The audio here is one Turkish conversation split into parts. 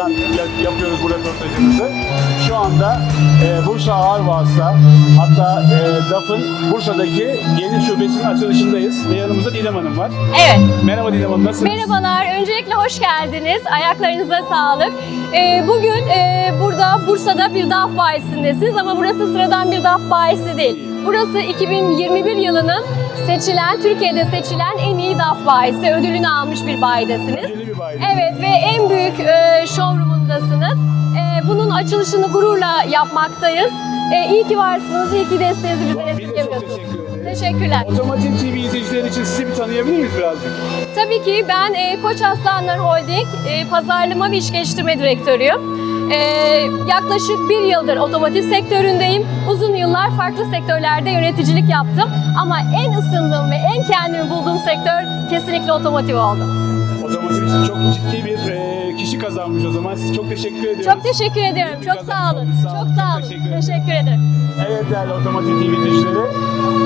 ya- yapıyoruz bu röportajımızı. Şu anda e, Bursa Ağır Vasıta hatta e, DAF'ın Bursa'daki yeni şubesinin açılışındayız. Ve yanımızda Didem Hanım var. Evet, Merhaba Didem Hanım nasılsınız? merhabalar. Öncelikle hoş geldiniz. Ayaklarınıza sağlık. Ee, bugün e, burada Bursa'da bir DAF bayisindesiniz ama burası sıradan bir DAF bayisi değil. Burası 2021 yılının seçilen, Türkiye'de seçilen en iyi DAF bayisi. Ödülünü almış bir bayidesiniz. Bir. Evet ve en büyük e, showroom'undasınız. E, bunun açılışını gururla yapmaktayız. E, iyi ki varsınız, iyi ki desteğinizi bize teşekkür. Teşekkürler. Otomotiv TV izleyicileri için sizi bir tanıyabilir miyiz birazcık? Tabii ki ben e, Koç Aslanlar Holding e, pazarlama ve iş geliştirme direktörüyüm. E, yaklaşık bir yıldır otomotiv sektöründeyim. Uzun yıllar farklı sektörlerde yöneticilik yaptım. Ama en ısındığım ve en kendimi bulduğum sektör kesinlikle otomotiv oldu. Otomotiv çok ciddi bir e, kişi kazanmış o zaman. Siz çok teşekkür ediyoruz. Çok teşekkür ederim. Çok sağ olun. olmuş, sağ olun. Çok sağ olun. Teşekkür ederim. Teşekkür ederim. Evet değerli Otomotiv TV izleyicileri.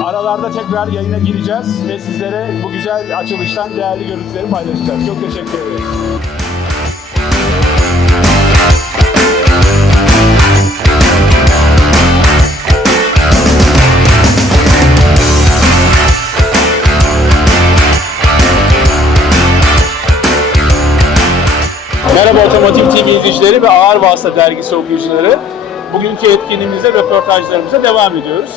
Aralarda tekrar yayına gireceğiz ve sizlere bu güzel açılıştan değerli görüntüleri paylaşacağız. Çok teşekkür ederim. Merhaba Otomotiv TV izleyicileri ve Ağır Vasıta dergisi okuyucuları. Bugünkü etkinliğimizde röportajlarımıza devam ediyoruz.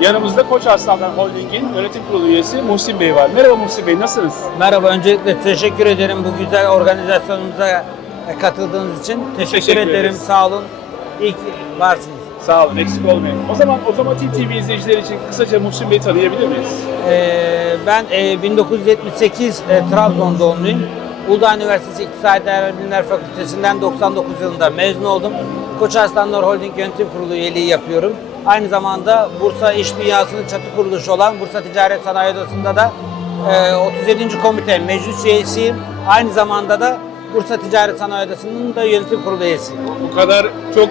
Yanımızda Koç Aslanlar Holding'in yönetim kurulu üyesi Muhsin Bey var. Merhaba Muhsin Bey, nasılsınız? Merhaba, öncelikle teşekkür ederim bu güzel organizasyonumuza katıldığınız için. Teşekkür, Teşekkür ederim, ederiz. sağ olun. İyi ki varsınız. Sağ olun, eksik olmayın. O zaman Otomotiv TV izleyicileri için kısaca Muhsin Bey'i tanıyabilir miyiz? Ee, ben e, 1978 e, Trabzon doğumluyum. Uludağ Üniversitesi İktisadi Değerli Bilimler Fakültesinden 99 yılında mezun oldum. Koç Aslanlar Holding Yönetim Kurulu üyeliği yapıyorum. Aynı zamanda Bursa İş Dünyası'nın çatı kuruluşu olan Bursa Ticaret Sanayi Odası'nda da e, 37. komite meclis üyesiyim. Aynı zamanda da Bursa Ticaret Sanayi Odası'nın da yönetim kurulu üyesiyim. Bu kadar çok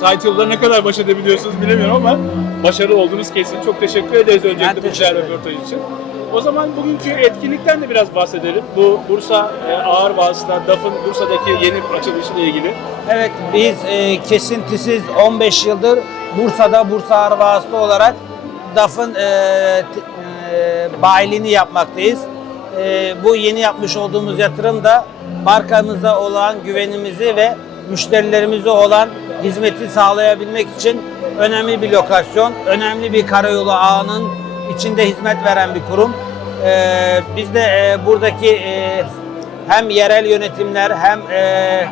title'la ne kadar baş edebiliyorsunuz bilemiyorum ama başarılı olduğunuz kesin. Çok teşekkür ederiz öncelikle bu röportaj için. O zaman bugünkü etkinlikten de biraz bahsedelim. Bu Bursa e, Ağır Vasıta, DAF'ın Bursa'daki yeni açılışıyla ilgili. Evet biz e, kesintisiz 15 yıldır Bursa'da Bursa Ağır Vasıta olarak DAF'ın e, e, bayiliğini yapmaktayız. E, bu yeni yapmış olduğumuz yatırım da markamıza olan güvenimizi ve müşterilerimize olan hizmeti sağlayabilmek için önemli bir lokasyon, önemli bir karayolu ağının içinde hizmet veren bir kurum. E, biz de e, buradaki e, hem yerel yönetimler hem e,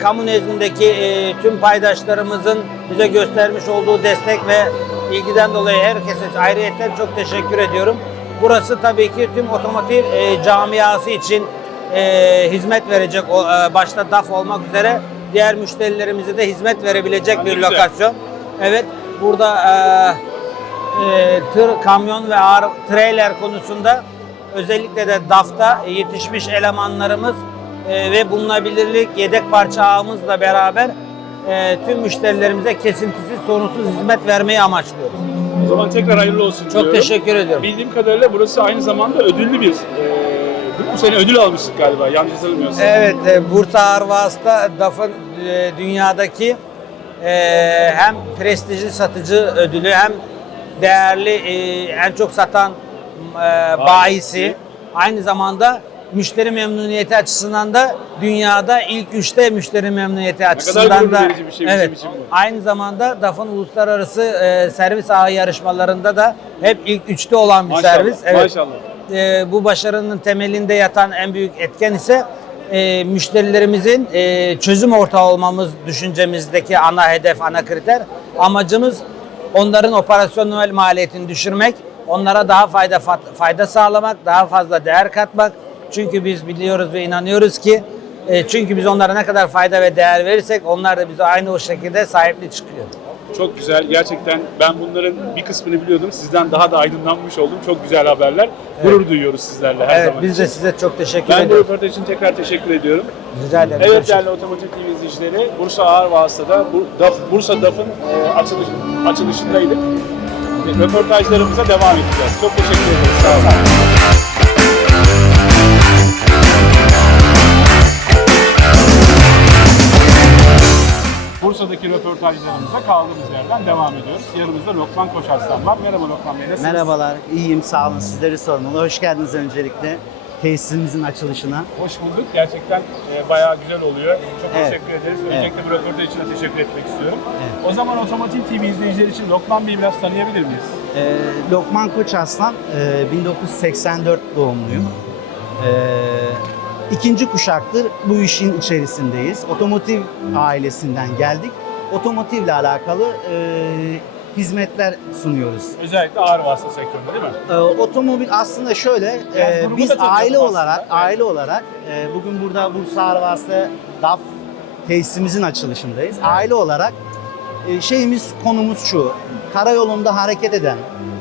kamu nezdindeki e, tüm paydaşlarımızın bize göstermiş olduğu destek ve ilgiden dolayı herkese ayrıyetten çok teşekkür ediyorum. Burası tabii ki tüm otomotiv e, camiası için e, hizmet verecek, o, e, başta DAF olmak üzere diğer müşterilerimize de hizmet verebilecek Ha, ne bir güzel. lokasyon. Evet, burada e, e, tır, kamyon ve ağır trailer konusunda özellikle de DAF'ta yetişmiş elemanlarımız e, ve bulunabilirlik yedek parça ağımızla beraber e, tüm müşterilerimize kesintisiz, sorunsuz hizmet vermeyi amaçlıyoruz. O zaman tekrar hayırlı olsun Çok diyorum. teşekkür ediyorum. Bildiğim kadarıyla burası aynı zamanda ödüllü bir, e, bu sene ödül almıştık galiba yanlış hatırlamıyorsam. Evet, e, Bursa Ağır Vasıta DAF'ın e, dünyadaki e, hem prestijli satıcı ödülü hem değerli e, en çok satan e, bayisi aynı zamanda müşteri memnuniyeti açısından da dünyada ilk üçte müşteri memnuniyeti açısından gurur da verici bir şey bizim evet için bu. aynı zamanda DAF'ın uluslararası e, servis ağı yarışmalarında da hep ilk üçte olan bir Maşallah, servis. Evet maşallah. e, bu başarının temelinde yatan en büyük etken ise e, müşterilerimizin e, çözüm ortağı olmamız düşüncemizdeki ana hedef, ana kriter. Amacımız onların operasyonel maliyetini düşürmek, onlara daha fayda fayda sağlamak, daha fazla değer katmak. Çünkü biz biliyoruz ve inanıyoruz ki e, çünkü biz onlara ne kadar fayda ve değer verirsek onlar da bize aynı o şekilde sahipli çıkıyor. Çok güzel. Gerçekten ben bunların bir kısmını biliyordum. Sizden daha da aydınlanmış oldum. Çok güzel haberler. Gurur duyuyoruz sizlerle her evet zaman. biz de size çok teşekkür ben bu ediyoruz. röportaj için tekrar teşekkür ediyorum. Rica ederim. Evet değerli Otomotiv TV izleyicileri, Bursa Ağır DAF, Bursa DAF'ın e, açılış, açılışındaydık. Röportajlarımıza devam edeceğiz. Çok teşekkür ederiz. Sağ olun. Röportajlarımıza kaldığımız yerden devam ediyoruz. Yanımızda Lokman Koç Aslan var. Merhaba Lokman Bey, nasılsınız? Merhabalar, iyiyim sağ olun. Sizleri sormalı. Hoş geldiniz öncelikle tesisimizin açılışına. Hoş bulduk. Gerçekten e, bayağı güzel oluyor. Çok Evet. teşekkür ederiz. Öncelikle bu röportaj için de teşekkür etmek istiyorum. Evet. O zaman Otomotiv TV izleyicileri için Lokman Bey'i biraz tanıyabilir miyiz? Ee, Lokman Koç Aslan, e, 1984 doğumluyum. Ee, ikinci kuşaktır bu işin içerisindeyiz. Otomotiv ailesinden geldik. Otomotivle alakalı e, hizmetler sunuyoruz. Özellikle ağır vasıta sektöründe değil mi? Ee, otomobil aslında şöyle, e, biz aile aslında. olarak, Evet. aile olarak e, bugün burada Bursa Arvas'ta DAF tesisimizin açılışındayız. Aile olarak e, şeyimiz, konumuz şu, karayolunda hareket eden,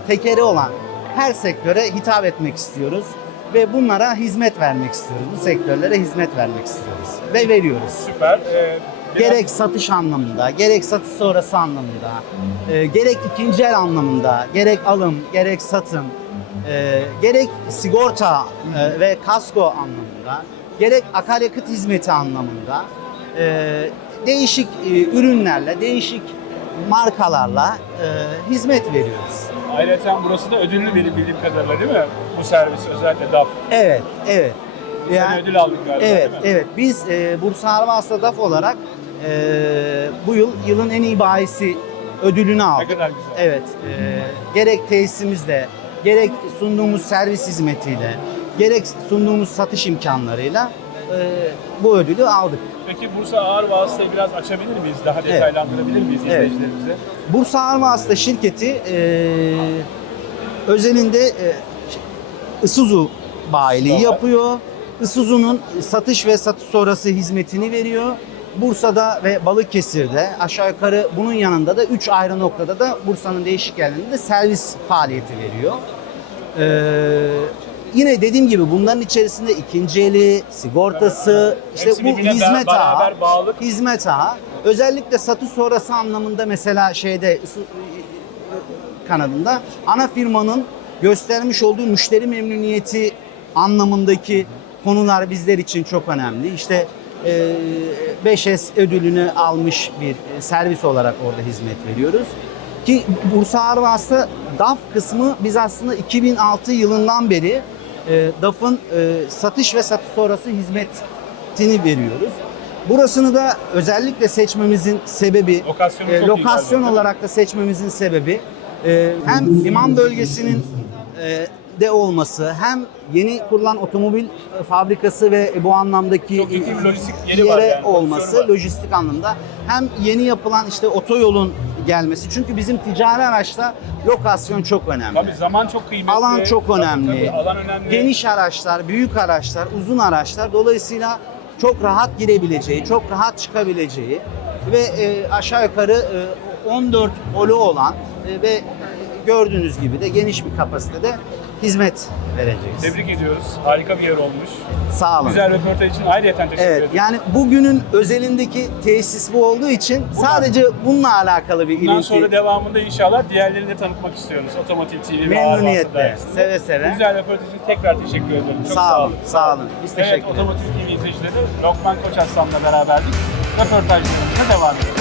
tekeri olan her sektöre hitap etmek istiyoruz ve bunlara hizmet vermek istiyoruz. Bu sektörlere hizmet vermek istiyoruz ve veriyoruz. Süper. Ee, biraz- Gerek satış anlamında, gerek satış sonrası anlamında, e, gerek ikinci el anlamında, gerek alım, gerek satım, e, gerek sigorta e, ve kasko anlamında, gerek akaryakıt hizmeti anlamında e, değişik e, ürünlerle, değişik markalarla e, hizmet veriyoruz. Ayrıca burası da ödüllü benim bildiğim kadarıyla değil mi? Bu servis özellikle DAF. Evet, evet. Sen Yani- ödül aldın galiba Evet, evet. Biz e, Bursa Arvas'ta DAF olarak e, bu yıl yılın en iyi bayisi ödülünü Ne aldık. kadar güzel. Evet, e, gerek tesisimizle, gerek sunduğumuz servis hizmetiyle, gerek sunduğumuz satış imkanlarıyla e, bu ödülü aldık. Peki Bursa Ağır Vasıtayı biraz açabilir miyiz? Daha detaylandırabilir miyiz Evet. izleyicilerimize? Bursa Arvas'ta şirketi e, özelinde e, Isuzu bayiliği Tamam. yapıyor. Isuzu'nun satış ve satış sonrası hizmetini veriyor. Bursa'da ve Balıkesir'de aşağı yukarı bunun yanında da 3 ayrı noktada da Bursa'nın değişik yerlerinde de servis faaliyeti veriyor. Ee, yine dediğim gibi bunların içerisinde ikinci eli, sigortası, işte Hepsi bu birbirine hizmet beraber ağı, bağlı. hizmet ağı. Özellikle satış sonrası anlamında mesela şeyde kanadında ana firmanın göstermiş olduğu müşteri memnuniyeti anlamındaki konular bizler için çok önemli. İşte e, 5S ödülünü almış bir e, servis olarak orada hizmet veriyoruz. Ki Bursa Arvas'ta DAF kısmı biz aslında 2006 yılından beri e, DAF'ın e, satış ve satış sonrası hizmetini veriyoruz. Burasını da özellikle seçmemizin sebebi Lokasyonu e, çok iyi lokasyon galiba. olarak da seçmemizin sebebi e, hem liman bölgesinin e, de olması hem yeni kurulan otomobil fabrikası ve bu anlamdaki Çok ciddi bir lojistik yeri yere var yani, olması lojistik anlamda hem yeni yapılan işte otoyolun gelmesi çünkü bizim ticari araçta lokasyon çok önemli. Tabii zaman çok kıymetli. Alan çok Tabii, önemli. tabii, alan önemli. Geniş araçlar, büyük araçlar, uzun araçlar dolayısıyla çok rahat girebileceği, çok rahat çıkabileceği ve e, aşağı yukarı e, 14 olu olan e, ve gördüğünüz gibi de geniş bir kapasitede hizmet vereceğiz. Tebrik ediyoruz. Harika bir yer olmuş. Sağ olun. Güzel röportaj için ayrıyeten teşekkür Evet, ederim. yani bugünün özelindeki tesis bu olduğu için sadece bununla alakalı bir Bundan ilinti sonra devamında inşallah diğerlerini de tanıtmak istiyoruz. Otomotiv TV ve memnuniyetle, seve seve. Güzel röportaj için tekrar teşekkür ederim. Çok Sağ olun, sağ olun. Biz Evet, teşekkür ederiz. Otomotiv TV izleyicileri Lokman Koç Aslan'la beraberdik. Röportajlarımıza devam ediyoruz.